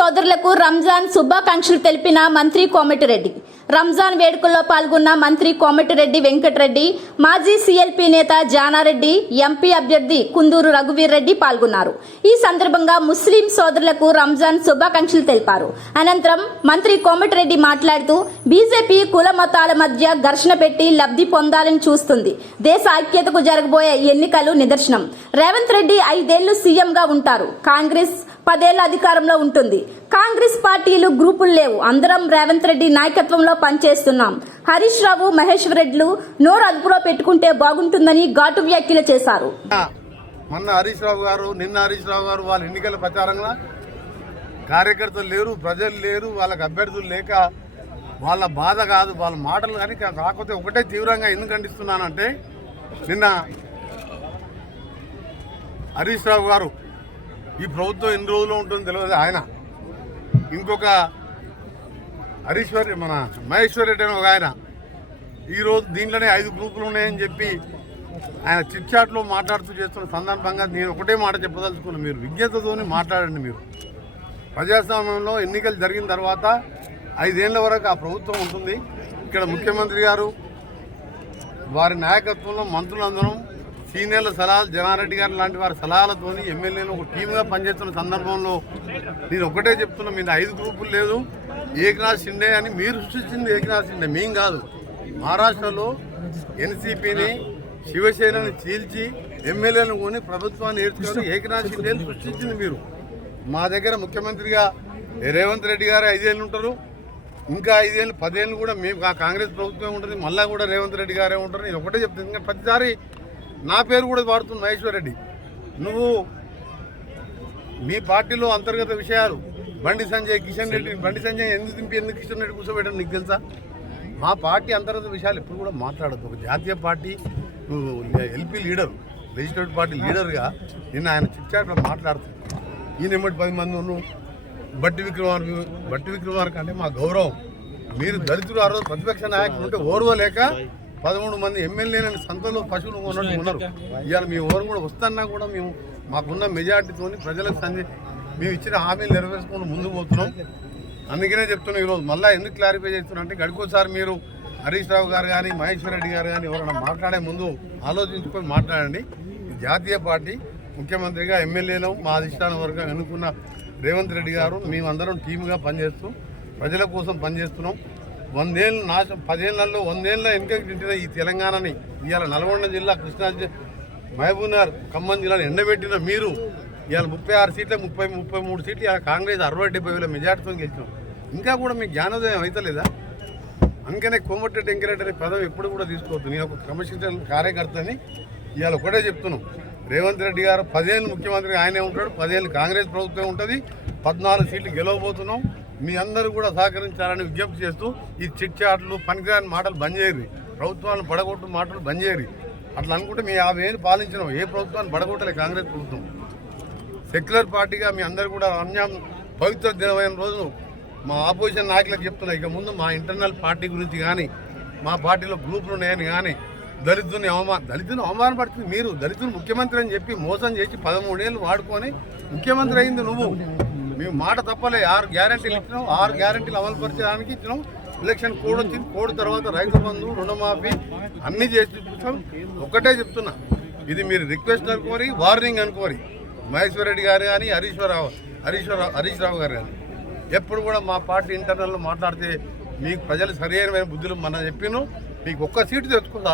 సోదరులకు రంజాన్ శుభాకాంక్షలు తెలిపిన మంత్రి కోమటిరెడ్డి. రంజాన్ వేడుకల్లో పాల్గొన్న మంత్రి కోమటిరెడ్డి వెంకటరెడ్డి మాజీ సీఎల్పీ నేత జానారెడ్డి ఎంపీ అభ్యర్థి కుందూరు రఘువీర్ రెడ్డి పాల్గొన్నారు. ఈ సందర్భంగా ముస్లిం సోదరులకు రంజాన్ శుభాకాంక్షలు తెలిపారు. అనంతరం మంత్రి కోమటిరెడ్డి మాట్లాడుతూ బీజేపీ కుల మతాల మధ్య ఘర్షణ పెట్టి లబ్ధి పొందాలని చూస్తుంది. దేశ ఐక్యతకు జరగబోయే ఎన్నికలు నిదర్శనం. రేవంత్ రెడ్డి ఐదేళ్ళు సీఎంగా ఉంటారు. కాంగ్రెస్ పదేళ్ళ అధికారంలో ఉంటుంది. కాంగ్రెస్ పార్టీలు గ్రూపులు లేవు. అందరం రేవంత్ రెడ్డి నాయకత్వంలో పనిచేస్తున్నాం. హరీష్ రావు మహేష్ రెడ్లు నోరు అదుపులో పెట్టుకుంటే బాగుంటుందని ఘాటు వ్యాఖ్యలు చేశారు. మొన్న హరీష్ రావు గారు నిన్న హరీష్ రావు గారు వాళ్ళ ఎన్నికల ప్రచారంగా కార్యకర్తలు లేరు ప్రజలు లేరు వాళ్ళకి అభ్యర్థులు లేక వాళ్ళ బాధ కాదు వాళ్ళ మాటలు కానీ కాకపోతే ఒకటే తీవ్రంగా ఎందుకు ఖండిస్తున్నానంటే నిన్న హరీష్ రావు గారు ఈ ప్రభుత్వం ఎన్ని రోజులు ఉంటుందో తెలియదు ఆయన ఇంకొక హరీశ్వర్ మన మహేశ్వర్ రెడ్డి అని ఒక ఆయన. ఈరోజు దీంట్లోనే ఐదు గ్రూపులు ఉన్నాయని చెప్పి ఆయన చిట్ చాట్లో మాట్లాడుతూ చేస్తున్న సందర్భంగా నేను ఒకటే మాట చెప్పదలుచుకున్నాను మీరు విజ్ఞతతోని మాట్లాడండి మీరు. ప్రజాస్వామ్యంలో ఎన్నికలు జరిగిన తర్వాత ఐదేళ్ళ వరకు ఆ ప్రభుత్వం ఉంటుంది. ఇక్కడ ముఖ్యమంత్రి గారు వారి నాయకత్వంలో మంత్రులందరం సీనియర్ల సలహాలు జనారెడ్డి గారు లాంటి వారి సలహాలతోని ఎమ్మెల్యేలు ఒక టీమ్గా పనిచేస్తున్న సందర్భంలో నేను ఒకటే చెప్తున్నా మీరు ఐదు గ్రూపులు లేదు. ఏకనాథ్ షిండే అని మీరు సృష్టించింది ఏకనాథ్ షిండే మేం కాదు. మహారాష్ట్రలో ఎన్సీపీని శివసేనని చీల్చి ఎమ్మెల్యేలను కొని ప్రభుత్వాన్ని ఏర్చుకొని ఏకనాథ్ షిండేని సృష్టించింది మీరు. మా దగ్గర ముఖ్యమంత్రిగా రేవంత్ రెడ్డి గారు ఐదేళ్ళు ఉంటారు. ఇంకా ఐదేళ్ళు పదేళ్ళు కూడా మేము కాంగ్రెస్ ప్రభుత్వం ఉంటుంది. మళ్ళా కూడా రేవంత్ రెడ్డి గారే ఉంటారు. నేను ఒకటే చెప్తాను ఇంకా ప్రతిసారి నా పేరు కూడా వాడుతుంది మహేశ్వర్ రెడ్డి. నువ్వు మీ పార్టీలో అంతర్గత విషయాలు బండి సంజయ్ కిషన్ రెడ్డి బండి సంజయ్ ఎందుకు దింపి ఎందుకు కిషన్ రెడ్డి కూర్చోబెట్టాను నీకు తెలుసా? మా పార్టీ అంతర్గత విషయాలు ఎప్పుడు కూడా మాట్లాడద్దు. ఒక జాతీయ పార్టీ నువ్వు ఎల్పీ లీడర్ లెజిస్లేటివ్ పార్టీ లీడర్గా నిన్న ఆయన చిట్చాట్లో మాట్లాడుతుంది ఈయన ఎమ్మటి పది మంది బట్టి విక్రమార్క బట్టి విక్రమార్క అంటే మా గౌరవం. మీరు దళితులు ఆ రోజు ప్రతిపక్ష నాయకులు ఉంటే ఓర్వలేక పదమూడు మంది ఎమ్మెల్యేలని సంతలో పశువులు ఉన్నట్టు ఉన్నారు. ఇవాళ మీ ఓరు కూడా వస్తున్నా కూడా మేము మాకున్న మెజార్టీతో ప్రజలకు సంధి మేము ఇచ్చిన హామీలు నెరవేర్చుకుంటూ ముందుకు పోతున్నాం. అందుకనే చెప్తున్నాం ఈరోజు. మళ్ళీ ఎందుకు క్లారిఫై చేస్తున్నా అంటే గడికోసారి మీరు హరీష్ రావు గారు కానీ మహేశ్వర్ రెడ్డి గారు కానీ ఎవరైనా మాట్లాడే ముందు ఆలోచించుకొని మాట్లాడండి. జాతీయ పార్టీ ముఖ్యమంత్రిగా ఎమ్మెల్యేలు మా అధిష్టాన వర్గం ఎన్నుకున్న రేవంత్ రెడ్డి గారు మేమందరం టీమ్గా పనిచేస్తూ ప్రజల కోసం పనిచేస్తున్నాం. వందేళ్ళు నాశ పదేళ్ళలో వందేళ్ళ వెనుకకి తింటున్న ఈ తెలంగాణని ఇవాళ నల్గొండ జిల్లా కృష్ణా మహబూబ్నగర్ ఖమ్మం జిల్లాను ఎండబెట్టిన మీరు ఇవాళ ముప్పై ఆరు సీట్ల ముప్పై ముప్పై మూడు సీట్లు ఇవాళ కాంగ్రెస్ అరవై డెబ్బై వేల మెజార్టీతో గెలిచినాం. ఇంకా కూడా మీకు జ్ఞానోదయం అవుతలేదా అందుకనే కోమటిరెడ్డి వెంకరెడ్డి పదవి పదం ఎప్పుడు కూడా తీసుకోవద్దు. నేను ఒక క్రమశిక్షణ కార్యకర్తని ఇవాళ ఒకటే చెప్తున్నాం. రేవంత్ రెడ్డి గారు పదేళ్ళు ముఖ్యమంత్రి ఆయనే ఉంటాడు పదేళ్ళు కాంగ్రెస్ ప్రభుత్వం ఉంటుంది పద్నాలుగు సీట్లు గెలవబోతున్నాం. మీ అందరూ కూడా సహకరించాలని విజ్ఞప్తి చేస్తూ ఈ చిట్ చాట్లు పనికిరాని మాటలు బంద్ చేయరు ప్రభుత్వాన్ని పడగొట్టు మాటలు బంద్ చేయరు అట్లా అనుకుంటే మీ యాభై ఏళ్ళు పాలించినాం ఏ ప్రభుత్వాన్ని పడగొట్టలే కాంగ్రెస్ ప్రభుత్వం? సెక్యులర్ పార్టీగా మీ అందరు కూడా అన్యాయం పవిత్ర దినమైన రోజు మా ఆపోజిషన్ నాయకులకు చెప్తున్నా. ఇక ముందు మా ఇంటర్నల్ పార్టీ గురించి కానీ మా పార్టీలో గ్రూపులు ఉన్నాయని కానీ దళితుని అవమాన దళితుని అవమానపడుతుంది మీరు. దళితుని ముఖ్యమంత్రి అని చెప్పి మోసం చేసి పదమూడేళ్ళు వాడుకొని ముఖ్యమంత్రి అయింది నువ్వు. మేము మాట తప్పలే. ఆరు గ్యారంటీలు ఇచ్చినాం. ఆరు గ్యారంటీలు అమలు పరిచడానికి ఇచ్చినాం. ఎలక్షన్ కోడ్ వచ్చింది. కోడ్ తర్వాత రైతు బంధు రుణమాఫీ అన్నీ చేసి చూపించాం ఒక్కటే చెప్తున్నా. ఇది మీరు రిక్వెస్ట్ అనుకోరి వార్నింగ్ అనుకోరి. మహేశ్వర్ రెడ్డి గారు కానీ హరీశ్వరరావు హరీశ్వరరావు హరీష్ రావు గారు కానీ ఎప్పుడు కూడా మా పార్టీ ఇంటర్నల్లో మాట్లాడితే మీకు ప్రజలు సరైన బుద్ధులు మన చెప్పిన మీకు ఒక్క సీటు తెచ్చుకుంటారు.